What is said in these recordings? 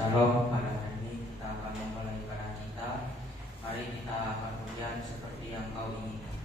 Shalom, pada hari ini kita akan memulai ibadah kita. Mari kita akan ujian seperti yang kau inginkan.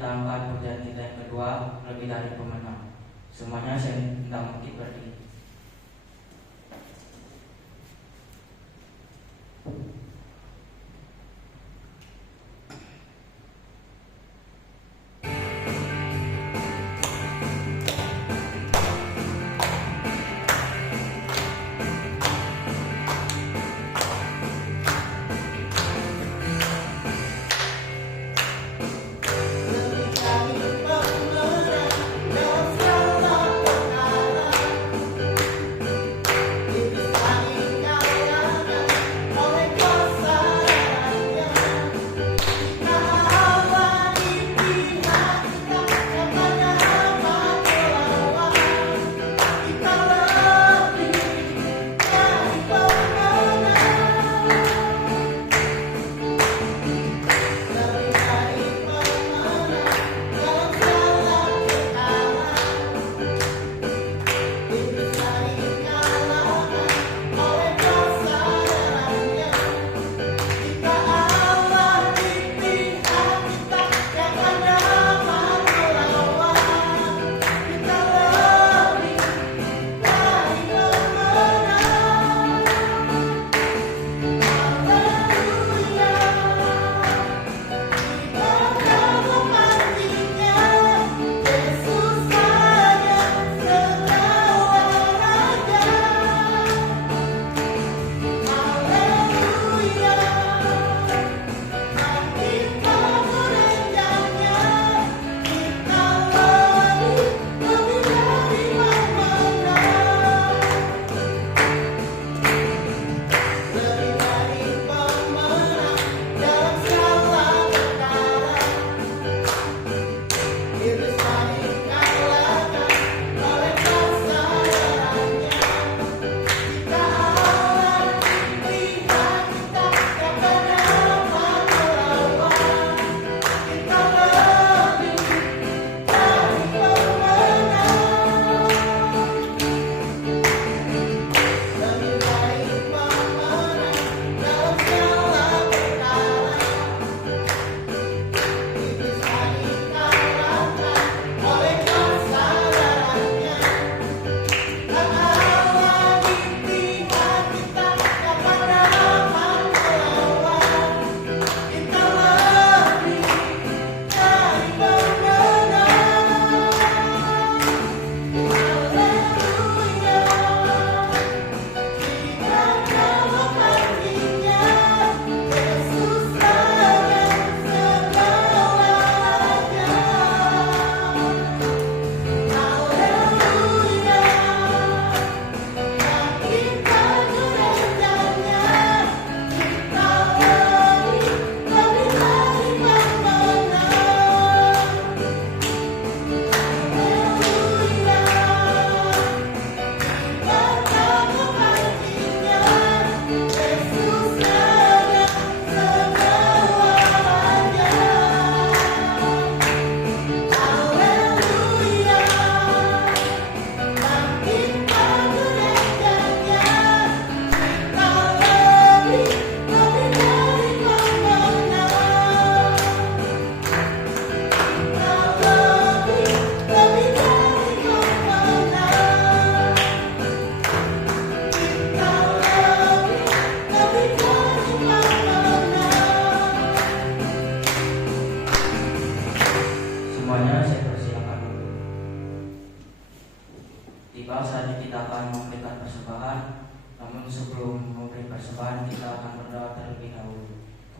kita angkat pujian kita yang kedua, lebih dari pemenang. Semuanya saya undang bangkit berdiri.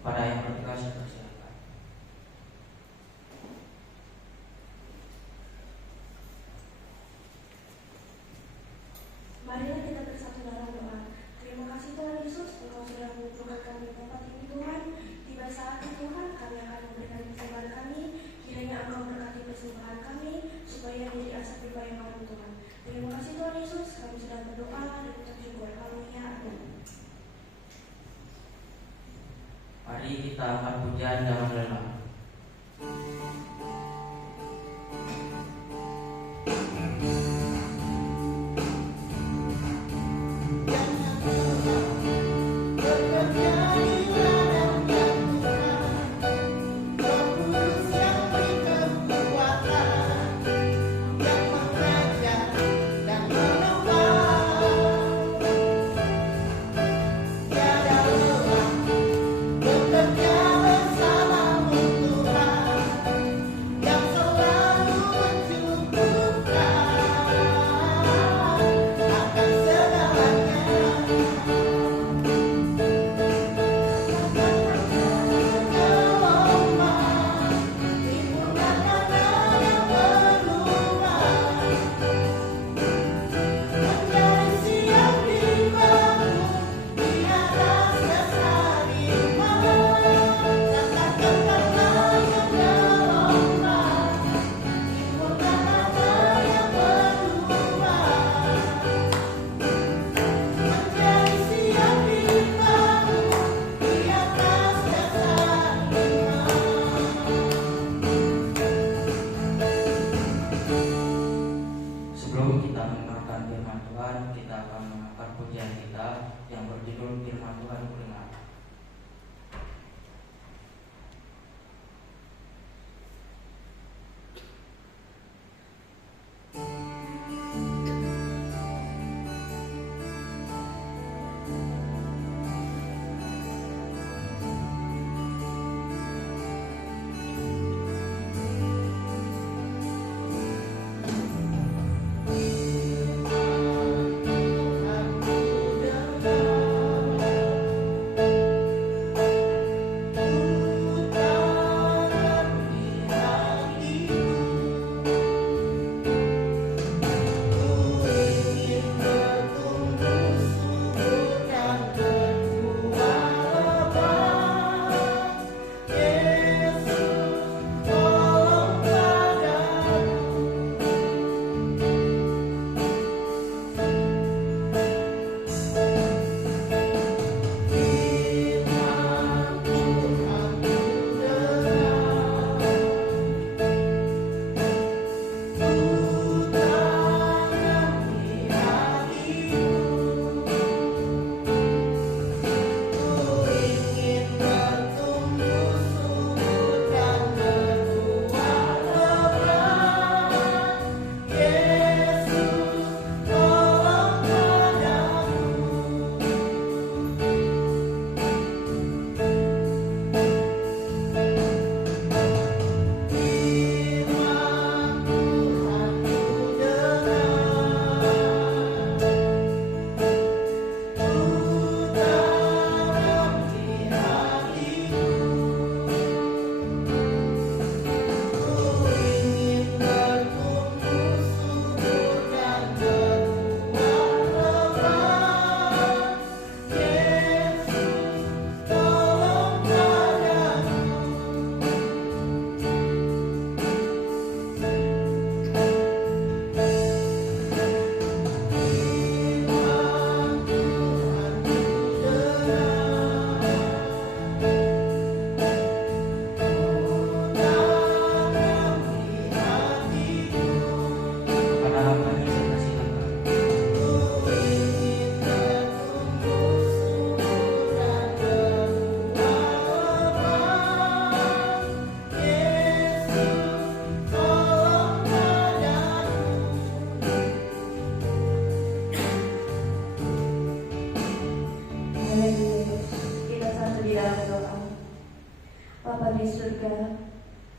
Kepada yang bertugas saya persilakan. Marilah kita bersatu dalam doa. Terima kasih Tuhan Yesus, Engkau sudah mengumpulkan kami di tempat ini Tuhan. Tiba saatnya Tuhan, kami akan memberikan persembahan kami. Kiranya Engkau berkati persembahan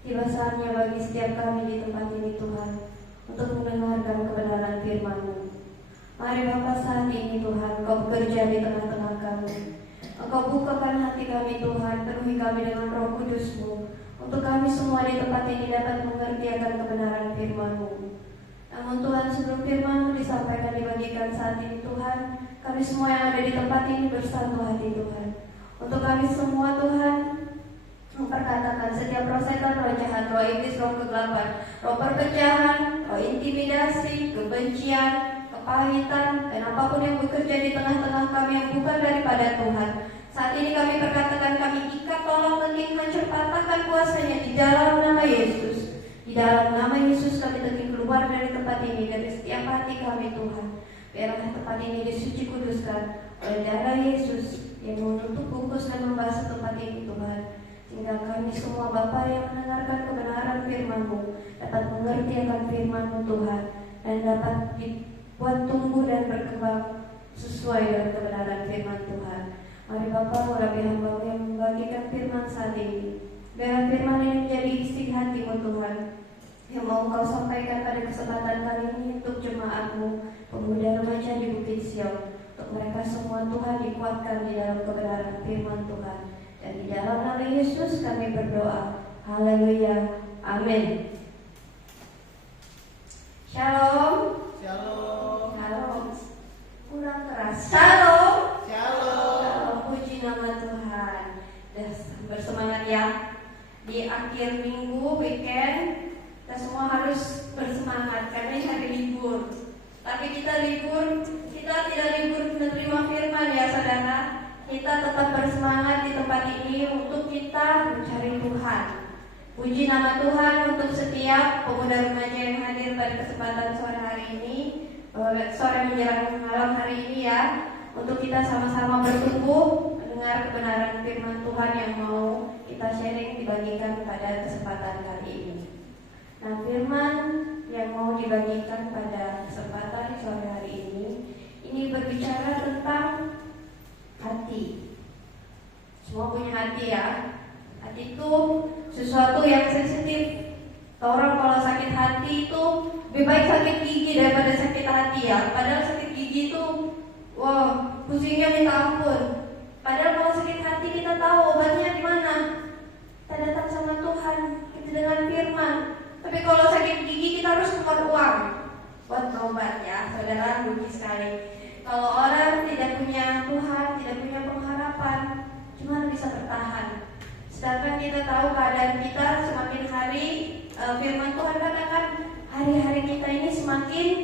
Tiba saatnya bagi setiap kami di tempat ini Tuhan untuk mendengarkan kebenaran firman-Mu. Mari Bapa, saat ini Tuhan Engkau bekerja di tengah-tengah kami. Engkau bukakan hati kami Tuhan, penuhi kami dengan Roh Kudus-Mu, untuk kami semua di tempat ini dapat mengerti akan kebenaran firman-Mu. Namun Tuhan, sebelum firman-Mu disampaikan dibagikan saat ini Tuhan, kami semua yang ada di tempat ini bersatu hati Tuhan. Untuk kami semua Tuhan, memperkatakan setiap roh setan, roh jahat, roh iblis, roh kegelapan, roh perpecahan, roh intimidasi, kebencian, kepahitan, dan apapun yang bekerja di tengah-tengah kami yang bukan daripada Tuhan. Saat ini kami perkatakan, kami ikat, tolong, tekik, hancur, patahkan kuasanya di dalam nama Yesus. Di dalam nama Yesus kami tekik keluar dari tempat ini, dari setiap hati kami Tuhan. Biarlah tempat ini disuci kuduskan oleh darah Yesus yang menutup bungkus dan membasuh tempat ini Tuhan. Sehingga kami semua Bapa yang mendengarkan kebenaran firman-Mu dapat mengerti akan firman-Mu Tuhan, dan dapat dibuat tumbuh dan berkembang sesuai dengan kebenaran firman Tuhan. Mari Bapa, urapi hamba-Mu yang membagikan firman saat ini. Biarlah firman ini menjadi isi hati-Mu Tuhan, yang mau Engkau sampaikan pada kesempatan kali ini untuk jemaat-Mu, pemuda remaja di Bukit Siau. Untuk mereka semua Tuhan dikuatkan di dalam kebenaran firman Tuhan. Dan di dalam nama Yesus kami berdoa. Haleluya. Amin. Shalom. Shalom. Shalom. Kurang keras. Shalom. Shalom. Puji nama Tuhan. Bersemangat ya. Di akhir minggu, weekend, kita semua harus bersemangat karena ini hari libur. Tapi kita libur, kita tidak libur menerima firman ya saudara. Kita tetap bersemangat di tempat ini untuk kita mencari Tuhan. Puji nama Tuhan untuk setiap pemuda remaja yang hadir pada kesempatan sore hari ini, sore menjelang malam hari ini ya, untuk kita sama-sama bertumbuh mendengar kebenaran firman Tuhan yang mau kita sharing dibagikan pada kesempatan kali ini. Nah, firman yang mau dibagikan pada kesempatan sore hari ini berbicara tentang hati. Semua punya hati ya. Hati itu sesuatu yang sensitif. Orang kalau sakit hati itu lebih baik sakit gigi daripada sakit hati ya. Padahal sakit gigi itu pusingnya minta ampun. Padahal kalau sakit hati kita tahu obatnya di mana. Kita datang sama Tuhan, kita dengan firman. Tapi kalau sakit gigi kita harus keluar uang buat berobat ya, saudara. Rugi sekali. Kalau orang tidak punya Tuhan, tidak punya pengharapan, gimana bisa bertahan? Sedangkan kita tahu keadaan kita semakin hari, firman Tuhan katakan hari-hari kita ini semakin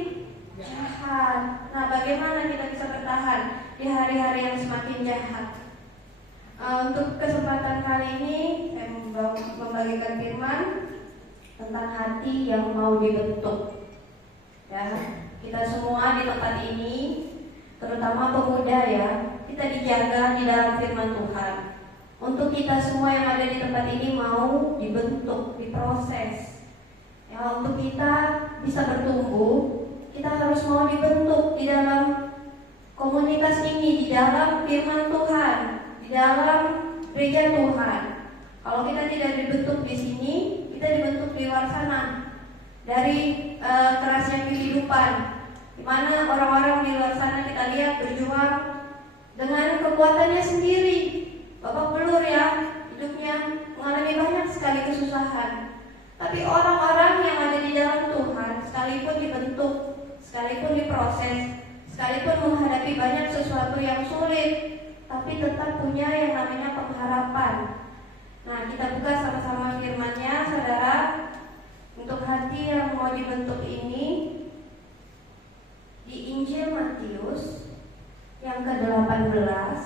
jahat. Nah, bagaimana kita bisa bertahan di hari-hari yang semakin jahat? Untuk kesempatan kali ini saya membagikan firman tentang hati yang mau dibentuk. Ya, kita semua di tempat ini, terutama pemuda ya, kita dijaga di dalam firman Tuhan. Untuk kita semua yang ada di tempat ini mau dibentuk, diproses. Ya, untuk kita bisa bertumbuh, kita harus mau dibentuk di dalam komunitas ini, di dalam firman Tuhan, di dalam gereja Tuhan. Kalau kita tidak dibentuk di sini, kita dibentuk di luar sana. Dari kerasnya kehidupan, di mana orang-orang di luar sana kita lihat berjuang dengan kekuatannya sendiri. Babak belur ya, hidupnya mengalami banyak sekali kesusahan. Tapi orang-orang yang ada di dalam Tuhan, sekalipun dibentuk, sekalipun diproses, sekalipun menghadapi banyak sesuatu yang sulit, tapi tetap punya yang namanya pengharapan. Nah, kita buka sama-sama firman-Nya, saudara. Untuk hati yang mau dibentuk ini, di Injil Matius yang ke-18,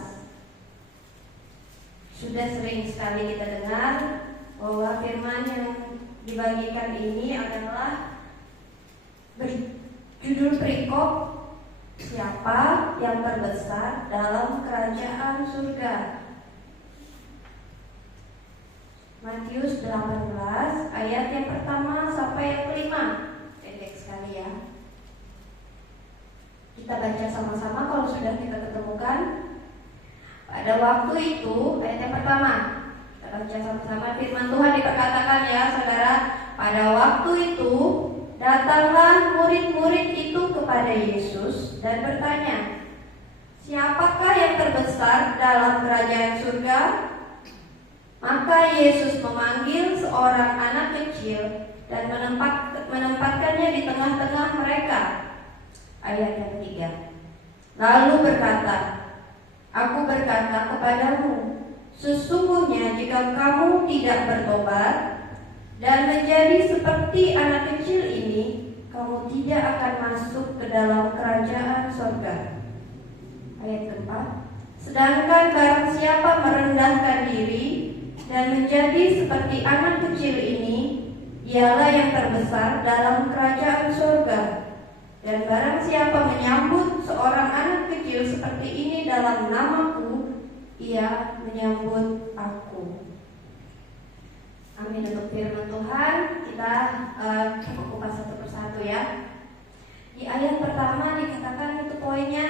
sudah sering sekali kita dengar bahwa firman yang dibagikan ini adalah berjudul perikop, siapa yang terbesar dalam kerajaan surga. Matius 18 ayat yang pertama sampai yang kelima. Pendek sekali ya. Kita baca sama-sama kalau sudah kita ketemukan. Pada waktu itu, ayat yang pertama, kita baca sama-sama. Firman Tuhan diperkatakan ya, saudara. Pada waktu itu, datanglah murid-murid itu kepada Yesus dan bertanya, "Siapakah yang terbesar dalam kerajaan surga?" Maka Yesus memanggil seorang anak kecil dan menempatkannya di tengah-tengah mereka. Ayat yang 3. Lalu berkata, "Aku berkata kepadamu, sesungguhnya jika kamu tidak bertobat dan menjadi seperti anak kecil ini, kamu tidak akan masuk ke dalam kerajaan surga." Ayat keempat. "Sedangkan barang siapa merendahkan diri dan menjadi seperti anak kecil ini, ialah yang terbesar dalam kerajaan surga. Dan barang siapa menyambut seorang anak kecil seperti ini dalam namaku, ia menyambut aku." Amin untuk firman Tuhan. Kita kupas satu persatu ya. Di ayat pertama dikatakan itu poinnya,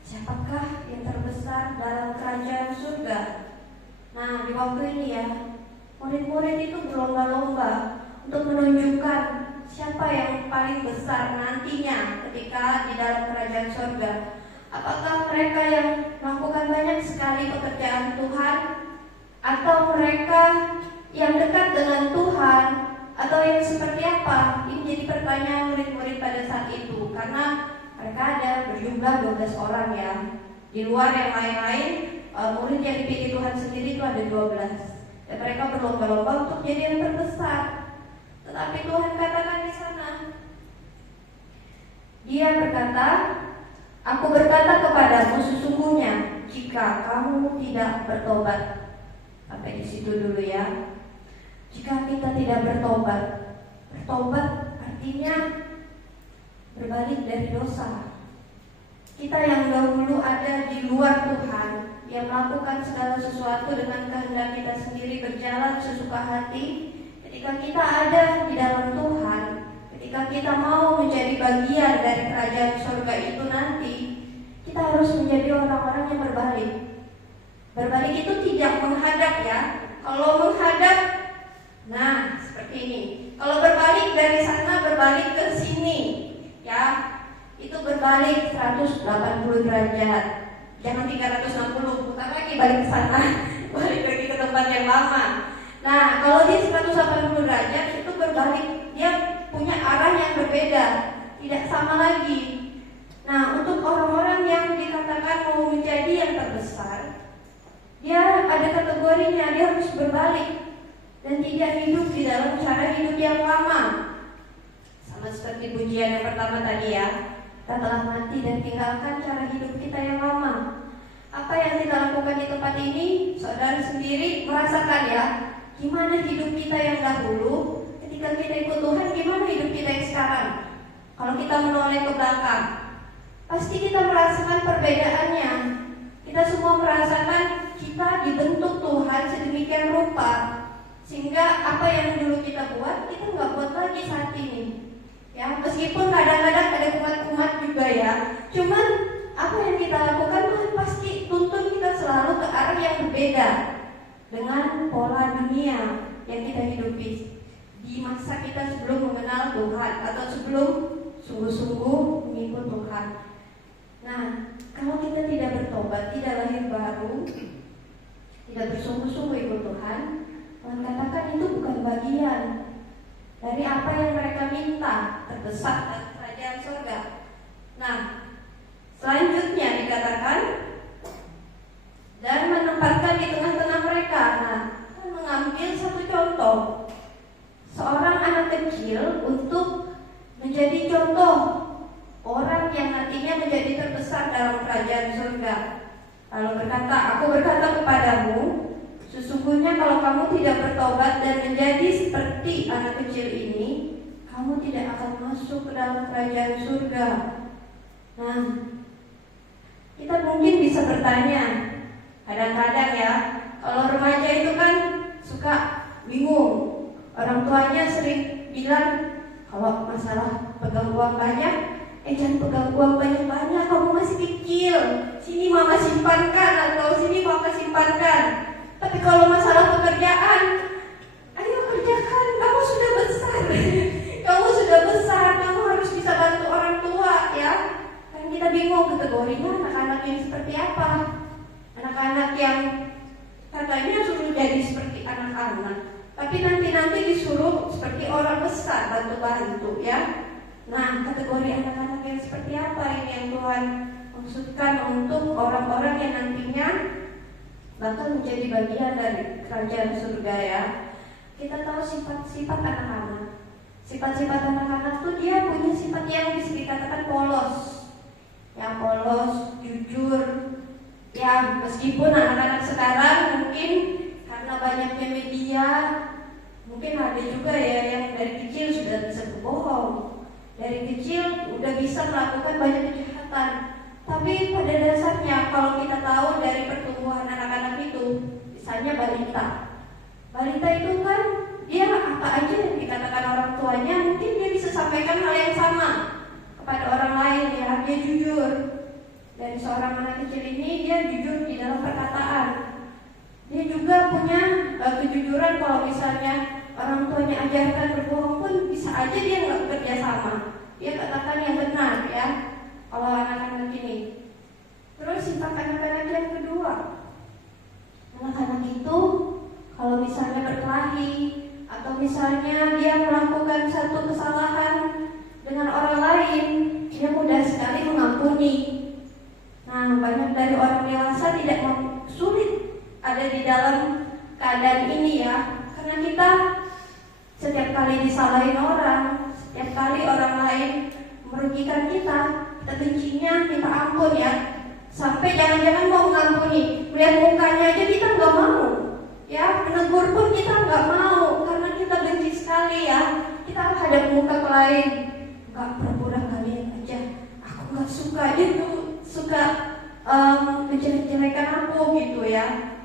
siapakah yang terbesar dalam kerajaan surga? Nah, di waktu ini ya, murid-murid itu berlomba-lomba untuk menunjukkan siapa yang paling besar nantinya ketika di dalam kerajaan surga. Apakah mereka yang melakukan banyak sekali pekerjaan Tuhan, atau mereka yang dekat dengan Tuhan, atau yang seperti apa? Ini jadi pertanyaan murid-murid pada saat itu, karena mereka ada berjumlah 12 orang ya. Di luar yang lain-lain, murid yang dipilih Tuhan sendiri itu ada 12. Dan mereka berlomba-lomba untuk jadi yang terbesar. Tetapi Tuhan katakan di sana, Dia berkata, "Aku berkata kepadamu, sesungguhnya jika kamu tidak bertobat." Sampai di situ dulu ya. Jika kita tidak bertobat, bertobat artinya berbalik dari dosa. Kita yang dahulu ada di luar Tuhan, yang melakukan segala sesuatu dengan kehendak kita sendiri, berjalan sesuka hati. Ketika kita ada di dalam Tuhan, ketika kita mau menjadi bagian dari kerajaan surga itu nanti, kita harus menjadi orang-orang yang berbalik. Berbalik itu tidak menghadap ya. Kalau menghadap, nah seperti ini. Kalau berbalik dari sana, berbalik ke sini ya, itu berbalik 180 derajat. Jangan 360, putar lagi balik ke sana, balik lagi ke tempat yang lama. Nah, kalau dia 180 derajat itu berbalik, dia punya arah yang berbeda, tidak sama lagi. Nah, untuk orang-orang yang dikatakan mau menjadi yang terbesar, dia ada kategorinya, dia harus berbalik dan tidak hidup di dalam cara hidup yang lama. Sama seperti pujian yang pertama tadi ya, kita telah mati dan tinggalkan cara hidup kita yang lama. Apa yang kita lakukan di tempat ini, saudara sendiri merasakan ya, gimana hidup kita yang dahulu, ketika kita ikut Tuhan, gimana hidup kita yang sekarang. Kalau kita menoleh ke belakang, pasti kita merasakan perbedaannya. Kita semua merasakan kita dibentuk Tuhan sedemikian rupa, sehingga apa yang dulu kita buat, kita nggak buat lagi saat ini. Ya, meskipun kadang-kadang ada kumat-kumat juga ya, cuman apa yang kita lakukan Tuhan pasti tuntun kita selalu ke arah yang berbeda dengan pola dunia yang kita hidupi di masa kita sebelum mengenal Tuhan atau sebelum sungguh-sungguh mengikut Tuhan. Nah, kalau kita tidak bertobat, tidak lahir baru, tidak bersungguh-sungguh ikut Tuhan, Tuhan katakan itu bukan bagian dari apa yang mereka minta, terbesar dan kerajaan surga. Nah, selanjutnya dikatakan dan menempatkan di tengah-tengah mereka. Nah, Tuhan mengambil satu contoh, seorang anak kecil untuk menjadi contoh orang yang nantinya menjadi terbesar dalam kerajaan surga. Lalu berkata, "Aku berkata kepadamu, sesungguhnya kalau kamu tidak bertobat dan menjadi seperti anak kecil ini, kamu tidak akan masuk ke dalam kerajaan surga." Nah, kita mungkin bisa bertanya, kadang-kadang ya, kalau remaja itu kan suka bingung. Orang tuanya sering bilang, kalau masalah pegang uang banyak, jangan pegang uang banyak-banyak, kamu masih kecil, sini mama simpankan, atau sini papa simpankan. Tapi kalau masalah pekerjaan, ayo kerjakan, kamu sudah besar. ngebantu ya. Nah, kategori anak-anak yang seperti apa ini yang Tuhan maksudkan untuk orang-orang yang nantinya bakal menjadi bagian dari kerajaan surga ya. Kita tahu sifat-sifat anak-anak. Sifat-sifat anak-anak tuh dia punya sifat yang bisa dikatakan polos. Yang polos, jujur. Ya, meskipun anak-anak sekarang mungkin karena banyaknya media, mungkin ada juga ya yang dari kecil sudah bisa berbohong. Dari kecil udah bisa melakukan banyak kejahatan. Tapi pada dasarnya kalau kita tahu dari pertumbuhan anak-anak itu, misalnya balita. Balita itu kan dia apa aja yang dikatakan orang tuanya, mungkin dia bisa sampaikan hal yang sama kepada orang lain ya. Dia jujur. Dari seorang anak kecil ini dia jujur di dalam perkataan. Dia juga punya kejujuran kalau misalnya orang tuanya ajarkan berbohong pun bisa aja dia nggak bekerja sama. Dia katakan yang benar ya. Kalau anak-anak ini. Terus sifat anak-anak yang kedua, anak-anak itu kalau misalnya berkelahi atau misalnya dia melakukan satu kesalahan dengan orang lain, dia mudah sekali mengampuni. Nah, banyak dari orang dewasa tidak sulit ada di dalam keadaan ini ya, karena kita setiap kali disalahin orang, setiap kali orang lain merugikan kita bencinya minta ampun ya, sampai jangan-jangan mau mengampuni, melihat mukanya aja kita nggak mau ya, menegur pun kita nggak mau karena kita benci sekali ya. Kita hadap muka ke lain, nggak pura-pura kalian aja, aku nggak suka itu, suka menjelek-jelekan aku gitu ya.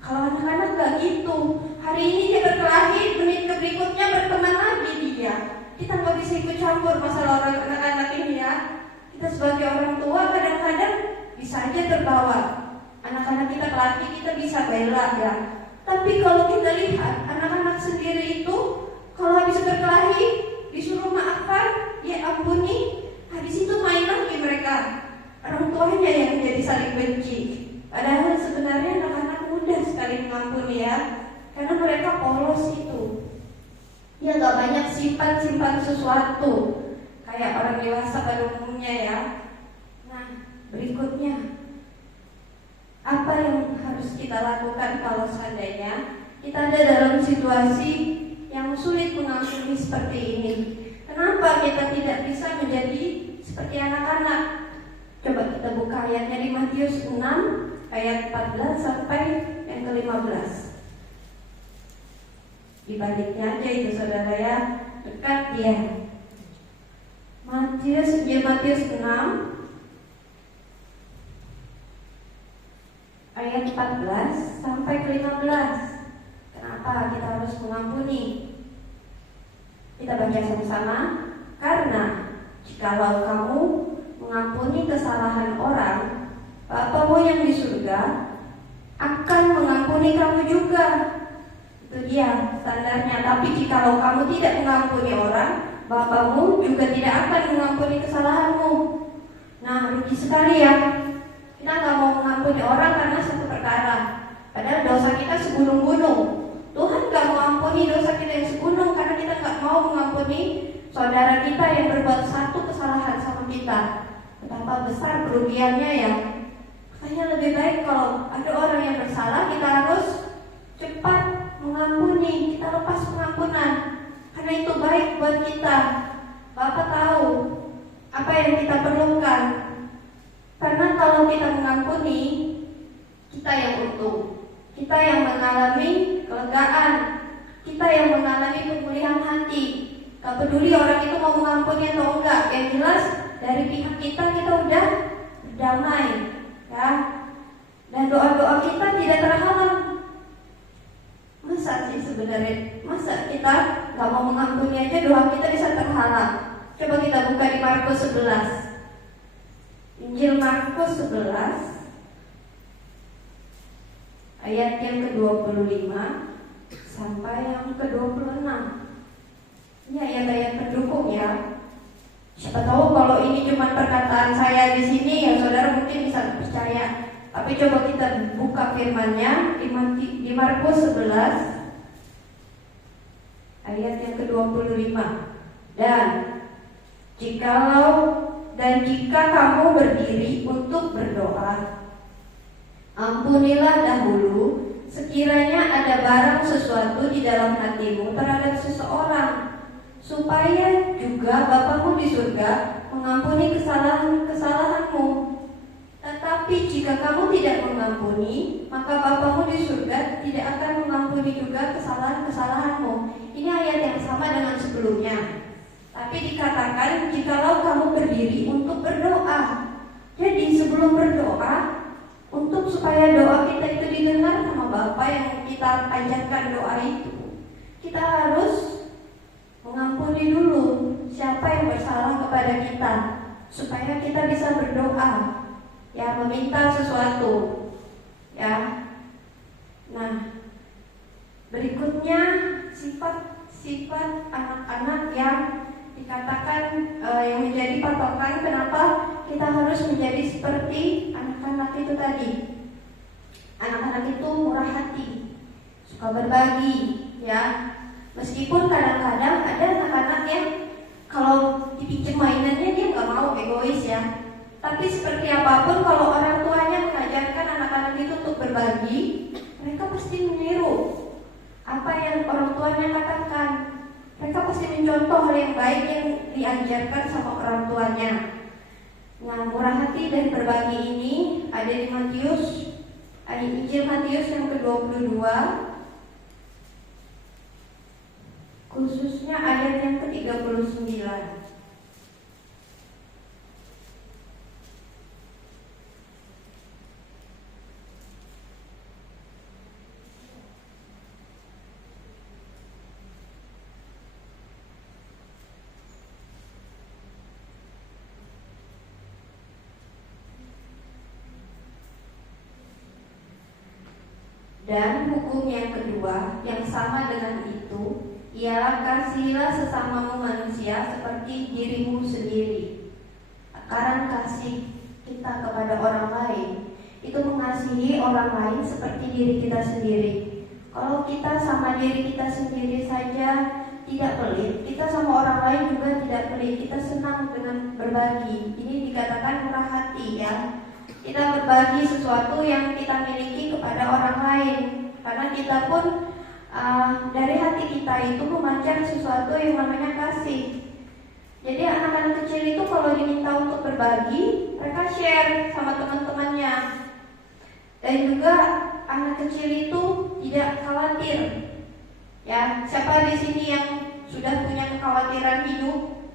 Kalau anak-anak nggak gitu, hari ini dia berkelahi, menit berikutnya berteman lagi dia. Kita nggak bisa ikut campur masalah orang anak-anak ini ya. Kita sebagai orang tua kadang-kadang bisa aja terbawa. Anak-anak kita kelaki kita bisa bela ya. Tapi kalau kita lihat anak-anak sendiri itu, kalau habis berkelahi disuruh maafkan, dia ampuni, habis itu main lagi mereka. Orang tuanya yang jadi saling benci. Padahal sebenarnya anak-anak mudah sekali mengampuni ya, karena mereka polos itu. Dia gak banyak simpan sesuatu kayak orang dewasa pada umumnya ya. Nah, berikutnya, apa yang harus kita lakukan kalau seandainya kita ada dalam situasi yang sulit mengampuni seperti ini? Kenapa kita tidak bisa menjadi seperti anak-anak? Coba kita buka ayatnya di Matius 6 ayat 14 sampai yang ke-15. Dibaliknya aja itu saudara ya, dekat dia. Matius 6 ayat 14 sampai ke-15. Kenapa kita harus mengampuni? Kita baca sama-sama. Karena jikalau kamu mengampuni kesalahan orang, Bapamu yang di surga akan mengampuni kamu juga. Itu dia standarnya. Tapi jikalau kamu tidak mengampuni orang, Bapamu juga tidak akan mengampuni kesalahanmu. Nah, rugi sekali ya. Kita nggak mau mengampuni orang karena satu perkara, padahal dosa kita segunung-gunung. Tuhan nggak mau ampuni dosa kita yang segunung karena kita nggak mau mengampuni saudara kita yang berbuat satu kesalahan sama kita. Betapa besar kerugiannya ya. Makanya lebih baik kalau ada orang yang bersalah, kita harus cepat mengampuni, kita lepas pengampunan, karena itu baik buat kita. Bapak tahu apa yang kita perlukan. Karena kalau kita mengampuni, kita yang untung, kita yang mengalami kelegaan, kita yang mengalami pemulihan hati. Gak peduli orang itu mau mengampuni atau enggak, yang jelas dari pihak kita udah berdamai ya. Dan doa-doa kita tidak terhalang. Masa sih sebenarnya, masa kita gak mau mengampuni aja doa kita bisa terhalang? Coba kita buka di Markus 11. Injil Markus 11 ayat yang ke-25 sampai yang ke-26. Ini ayat-ayat pendukung ya. Siapa tahu kalau ini cuma perkataan saya di sini ya saudara mungkin bisa percaya. Tapi coba kita buka firman-Nya di Markus 11 ayat ayat yang ke-25. Dan jika kamu berdiri untuk berdoa, ampunilah dahulu sekiranya ada barang sesuatu di dalam hatimu terhadap seseorang, supaya juga Bapamu di surga mengampuni kesalahan-kesalahanmu. Tetapi jika kamu tidak mengampuni, maka Bapamu di surga tidak akan mengampuni juga kesalahan-kesalahanmu. Ini ayat yang sama dengan sebelumnya. Tapi dikatakan jikalau kamu berdiri untuk berdoa. Jadi sebelum berdoa, untuk supaya doa kita itu didengar sama Bapa yang kita panjatkan doa itu, kita harus mengampuni dulu siapa yang bersalah kepada kita, supaya kita bisa berdoa, ya, meminta sesuatu, ya. Nah, berikutnya sifat anak-anak yang dikatakan yang menjadi patokan kenapa kita harus menjadi seperti anak-anak itu tadi. Anak-anak itu murah hati, suka berbagi, ya. Meskipun kadang-kadang ada anak-anak yang kalau dipinjam mainannya dia nggak mau, egois, ya. Tapi seperti apapun, kalau orang tuanya mengajarkan anak-anak itu untuk berbagi, mereka pasti meniru apa yang orang tuanya katakan. Mereka pasti mencontoh hal yang baik yang diajarkan sama orang tuanya. Nah, murah hati dan berbagi ini ada di Injil Matius yang ke-22, khususnya ayat yang ke-39. Dan hukum yang kedua yang sama dengan itu ialah kasihilah sesamamu manusia seperti dirimu sendiri. Takaran kasih kita kepada orang lain itu mengasihi orang lain seperti diri kita sendiri. Kalau kita sama diri kita sendiri saja tidak pelit, kita sama orang lain juga tidak pelit. Kita senang dengan berbagi. Ini dikatakan murah hati, ya. Kita berbagi sesuatu yang kita miliki kepada orang lain, karena kita pun dari hati kita itu memancar sesuatu yang namanya kasih. Jadi anak-anak kecil itu kalau diminta untuk berbagi, mereka share sama teman-temannya. Dan juga anak kecil itu tidak khawatir. Ya, siapa di sini yang sudah punya kekhawatiran hidup?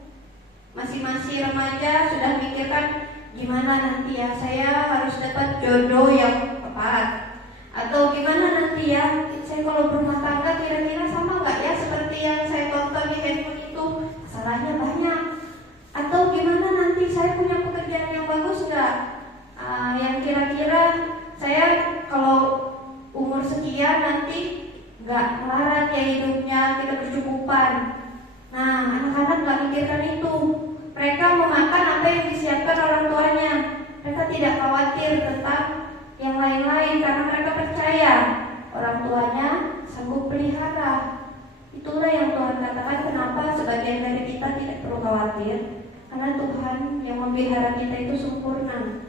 Masih remaja sudah mikirkan gimana nanti ya saya harus dapat jodoh yang tepat, atau gimana nanti ya saya kalau berumah tangga kira-kira sama nggak ya seperti yang saya tonton di handphone itu, masalahnya banyak, atau gimana nanti saya punya pekerjaan yang bagus nggak, yang kira-kira saya kalau umur sekian nanti nggak melarat ya hidupnya, kita bercukupan. Nah, anak-anak nggak mikirkan itu. Mereka memakan apa yang disiapkan orang tuanya. Mereka tidak khawatir tentang yang lain-lain karena mereka percaya orang tuanya sanggup pelihara. Itulah yang Tuhan katakan kenapa sebagian dari kita tidak perlu khawatir, karena Tuhan yang memelihara kita itu sempurna.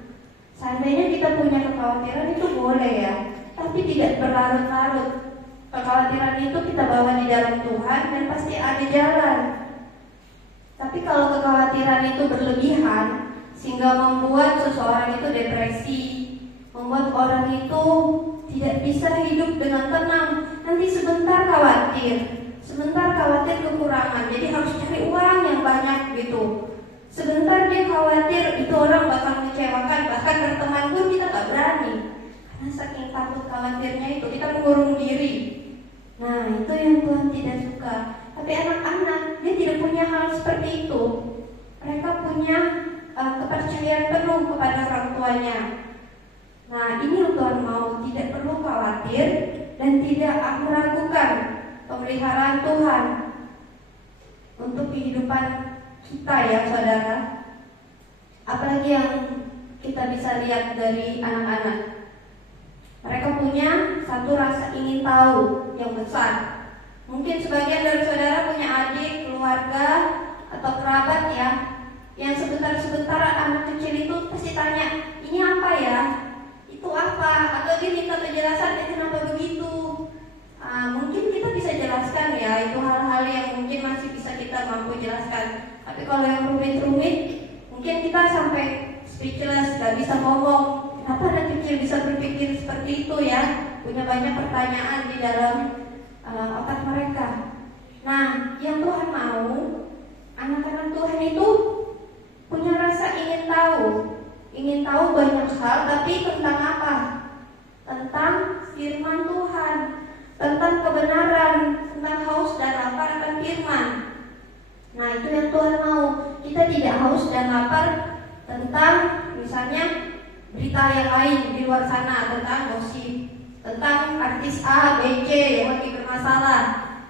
Seandainya kita punya kekhawatiran itu boleh, ya, tapi tidak berlarut-larut. Kekhawatiran itu kita bawa di dalam Tuhan dan pasti ada jalan. Tapi kalau kekhawatiran itu berlebihan sehingga membuat seseorang itu depresi, membuat orang itu tidak bisa hidup dengan tenang, nanti sebentar khawatir kekurangan, jadi harus cari uang yang banyak gitu. Sebentar dia khawatir itu orang bakal mengecewakan, bahkan berteman pun kita gak berani karena saking takut khawatirnya itu kita mengurung diri. Nah, itu yang Tuhan tidak suka. Tapi anak-anak dia tidak punya hal seperti itu. Mereka punya kepercayaan penuh kepada orang tuanya. Nah, ini yang Tuhan mau, tidak perlu khawatir dan tidak meragukan pemeliharaan Tuhan untuk kehidupan kita, ya saudara. Apalagi yang kita bisa lihat dari anak-anak, mereka punya satu rasa ingin tahu yang besar. Mungkin sebagian dari saudara punya adik, keluarga, atau kerabat ya, yang sebentar-sebentar anak kecil itu pasti tanya, ini apa ya? Itu apa? Atau dia minta penjelasan, kenapa begitu? Mungkin kita bisa jelaskan ya, itu hal-hal yang mungkin masih bisa kita mampu jelaskan. Tapi kalau yang rumit-rumit, mungkin kita sampai speechless, gak bisa ngomong. Kenapa anak kecil bisa berpikir seperti itu ya? Punya banyak pertanyaan di dalam otak mereka. Nah, yang Tuhan mau, anak-anak Tuhan itu punya rasa ingin tahu banyak hal, tapi tentang apa? Tentang firman Tuhan, tentang kebenaran, tentang haus dan lapar akan firman. Nah, itu yang Tuhan mau. Kita tidak haus dan lapar tentang misalnya berita yang lain di luar sana, tentang gosip, tentang artis A, B, C yang lagi bermasalah.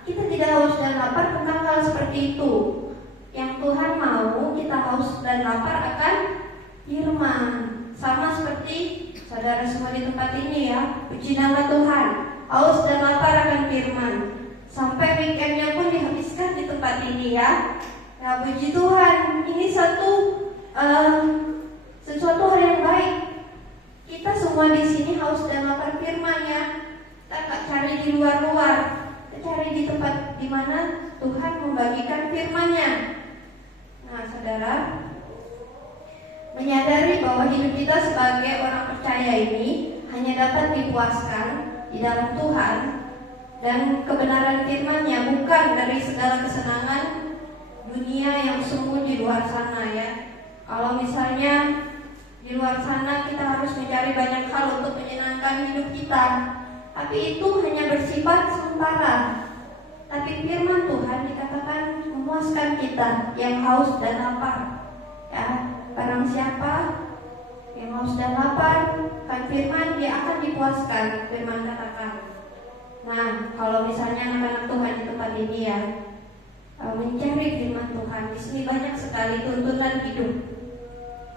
Kita tidak haus dan lapar tentang hal seperti itu. Yang Tuhan mau kita haus dan lapar akan firman. Sama seperti saudara semua di tempat ini ya, puji nama Tuhan, haus dan lapar akan firman. Sampai weekendnya pun dihabiskan di tempat ini ya. Ya puji Tuhan, ini sesuatu hal yang baik. Kita semua di sini haus dan lapar firman ya. Kita gak cari di luar-luar, kita cari di tempat di mana Tuhan membagikan firman-Nya. Nah, saudara, menyadari bahwa hidup kita sebagai orang percaya ini hanya dapat dipuaskan di dalam Tuhan dan kebenaran firman-Nya, bukan dari segala kesenangan dunia yang semu di luar sana ya. Kalau misalnya di luar sana kita harus mencari banyak hal untuk menyenangkan hidup kita, tapi itu hanya bersifat sementara. Tapi firman Tuhan dikatakan memuaskan kita yang haus dan lapar ya. Barang siapa yang haus dan lapar kan firman, dia akan dipuaskan, firman katakan. Nah, kalau misalnya anak-anak Tuhan di tempat ini ya, mencari firman Tuhan, di sini banyak sekali tuntunan hidup.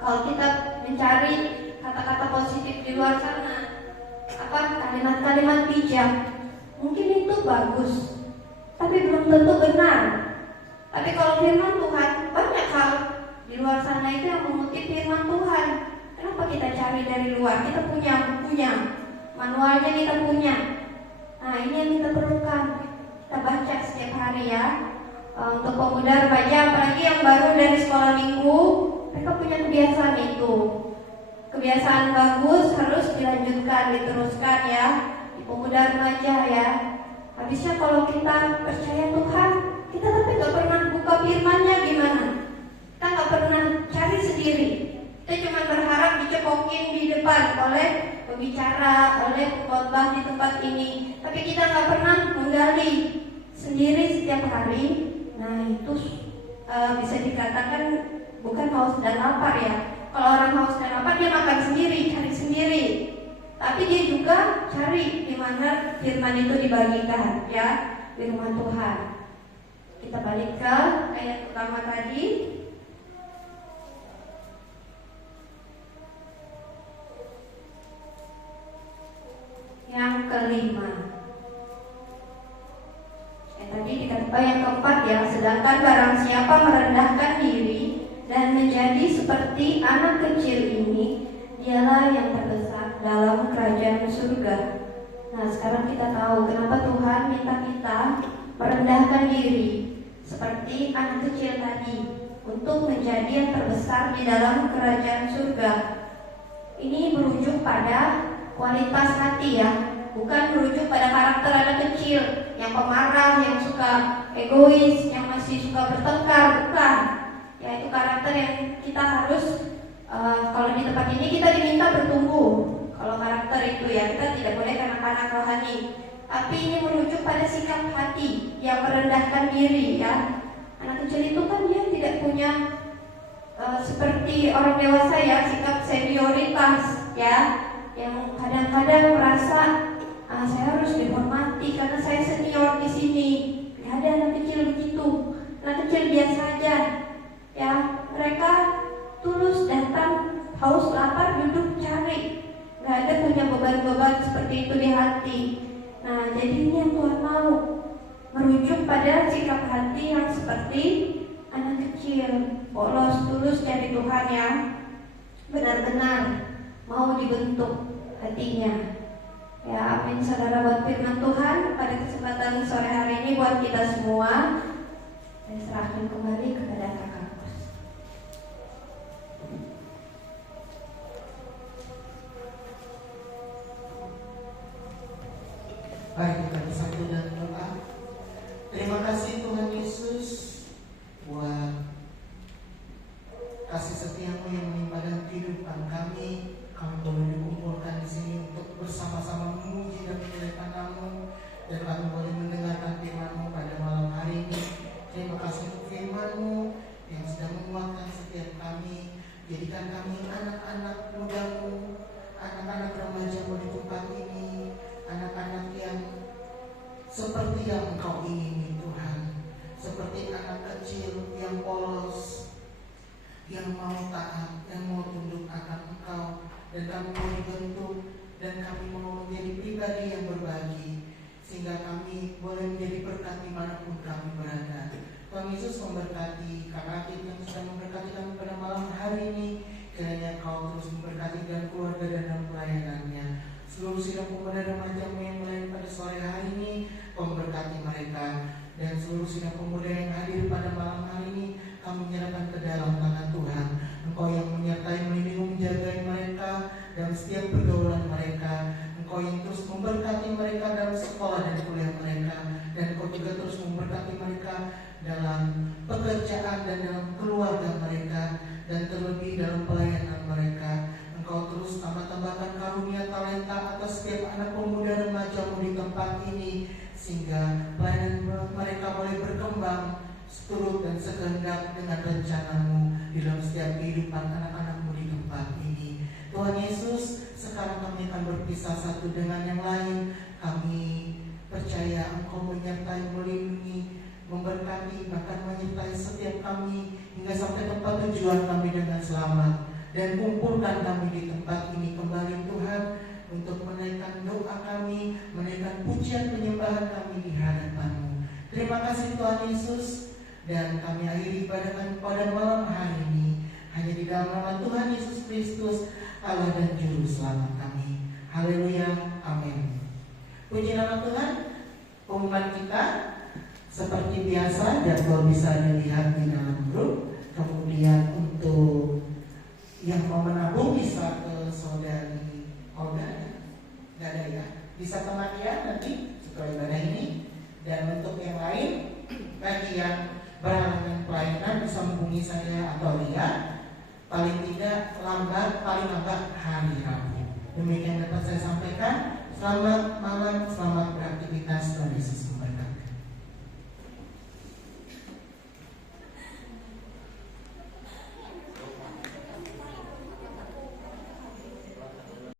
Kalau kita mencari kata-kata positif di luar sana, kalimat-kalimat bijak, mungkin itu bagus, tapi belum tentu benar. Tapi kalau firman Tuhan, banyak hal di luar sana itu yang mengutip firman Tuhan. Kenapa kita cari dari luar? Kita punya bukunya, manualnya kita punya. Nah, ini yang kita perlukan. Kita baca setiap hari ya. Untuk pemuda remaja, apalagi yang baru dari sekolah minggu, mereka punya kebiasaan itu. Kebiasaan bagus harus dilanjutkan, diteruskan ya di pemuda remaja ya. Habisnya kalau kita percaya Tuhan, kita tapi gak pernah buka firman-Nya gimana? Kita gak pernah cari sendiri. Kita cuma berharap dicekokin di depan oleh pembicara, oleh pengkhotbah di tempat ini. Tapi kita gak pernah menggali sendiri setiap hari. Nah itu bisa dikatakan bukan haus dan lapar ya. Kalau orang haus dan lapar, dia makan sendiri, cari sendiri. Tapi dia juga cari di mana firman itu dibagikan ya, firman Tuhan. Kita balik ke ayat pertama tadi. Yang kelima. Yang keempat ya, sedangkan barang siapa merendahkan diri dan menjadi seperti anak kecil ini, dialah yang terbesar dalam kerajaan surga. Nah, sekarang kita tahu kenapa Tuhan minta kita merendahkan diri seperti anak kecil tadi untuk menjadi yang terbesar di dalam kerajaan surga. Ini merujuk pada kualitas hati ya, bukan merujuk pada karakter anak kecil yang pemarah, yang suka egois, yang masih suka bertengkar, bukan. Ya, itu karakter yang kita harus kalau di tempat ini kita diminta bertumbuh. Kalau karakter itu ya, kita tidak boleh kanak-kanak rohani. Tapi ini merujuk pada sikap hati yang merendahkan diri ya. Anak kecil itu kan dia tidak punya seperti orang dewasa ya, sikap senioritas ya, yang kadang-kadang merasa saya harus dihormati karena saya senior di sini. Tidak ada anak kecil begitu. Anak kecil biasa aja ya, mereka tulus datang, haus lapar duduk cari. Gak ada punya beban-beban seperti itu di hati. Nah, jadi ini yang Tuhan mau, merujuk kepada sikap hati yang seperti anak kecil, polos, tulus dari Tuhan yang benar-benar mau dibentuk hatinya. Ya, amin saudara, buat firman Tuhan pada kesempatan sore hari ini buat kita semua. Saya serahkan kembali kepada Kakak Kus. Baik, kita bersatu dan doa. Terima kasih Tuhan Yesus buat kasih setiamu yang menimpa dalam kehidupan kami. Kami boleh dikumpulkan di sini untuk bersama-sama memuji dan memuliakan nama-Mu, dan kami boleh mendengarkan firman-Mu pada malam hari ini. Terima kasih untuk firman-Mu yang sedang menguatkan setiap kami. Jadikan kami anak-anak muda-Mu, anak-anak remaja-Mu di tempat ini, anak-anak yang seperti yang Engkau ingini Tuhan, seperti anak kecil yang polos, yang mau taat, yang mau tunduk akan Engkau, dan kami mau dibentuk, dan kami mau menjadi pribadi yang berbagi, sehingga kami boleh menjadi berkat dimanapun kami berada. Tuhan Yesus memberkati kakak yang sedang memberkati kami pada malam hari ini. Kiranya Kau terus memberkati dan keluarga dan dalam pelayanannya. Seluruh sidang pemuda remaja-Mu yang melayani pada sore hari ini, Kau memberkati mereka, dan seluruh sidang pemuda yang hadir pada malam hari ini kami menyerahkan ke dalam tangan Tuhan. Engkau yang menyertai, melindungi, menjaga mereka dalam setiap pergaulan mereka. Engkau yang terus memberkati mereka dalam sekolah dan kuliah mereka, dan Engkau juga terus memberkati mereka dalam pekerjaan dan dalam keluarga mereka, dan terlebih dalam pelayanan mereka. Engkau terus tambah-tambahkan karunia talenta atas setiap anak pemuda remaja-Mu di tempat ini, sehingga pelayanan mereka boleh berkembang seturut dan sekehendak dengan rencana-Mu di dalam setiap kehidupan anak-anak-Mu di tempat ini. Tuhan Yesus, sekarang kami akan berpisah satu dengan yang lain. Kami percaya Engkau menyertai, melindungi, memberkati, bahkan menyertai setiap kami hingga sampai tempat tujuan kami dengan selamat. Dan kumpulkan kami di tempat ini kembali Tuhan, untuk menaikkan doa kami, menaikkan pujian penyembahan kami di hadapan-Mu. Terima kasih Tuhan Yesus. Dan kami akhiri ibadah kami pada malam hari ini hanya di dalam nama Tuhan Yesus Kristus, Allah dan Juru Selamat kami. Haleluya, amin. Puji nama Tuhan. Pengumuman kita seperti biasa, jadwal bisa dilihat di dalam grup. Kemudian untuk yang mau menabung bisa ke saudari Olga, nggak ada ya, bisa ke Maria nanti setelah ibadah ini. Dan untuk yang lain, bagi yang berhalangan pelayanan bisa menghubungi saya atau Ria, paling tidak paling lambat hari Rabu. Demikian dapat saya sampaikan. Selamat malam, selamat beraktivitas, Tuhan Yesus.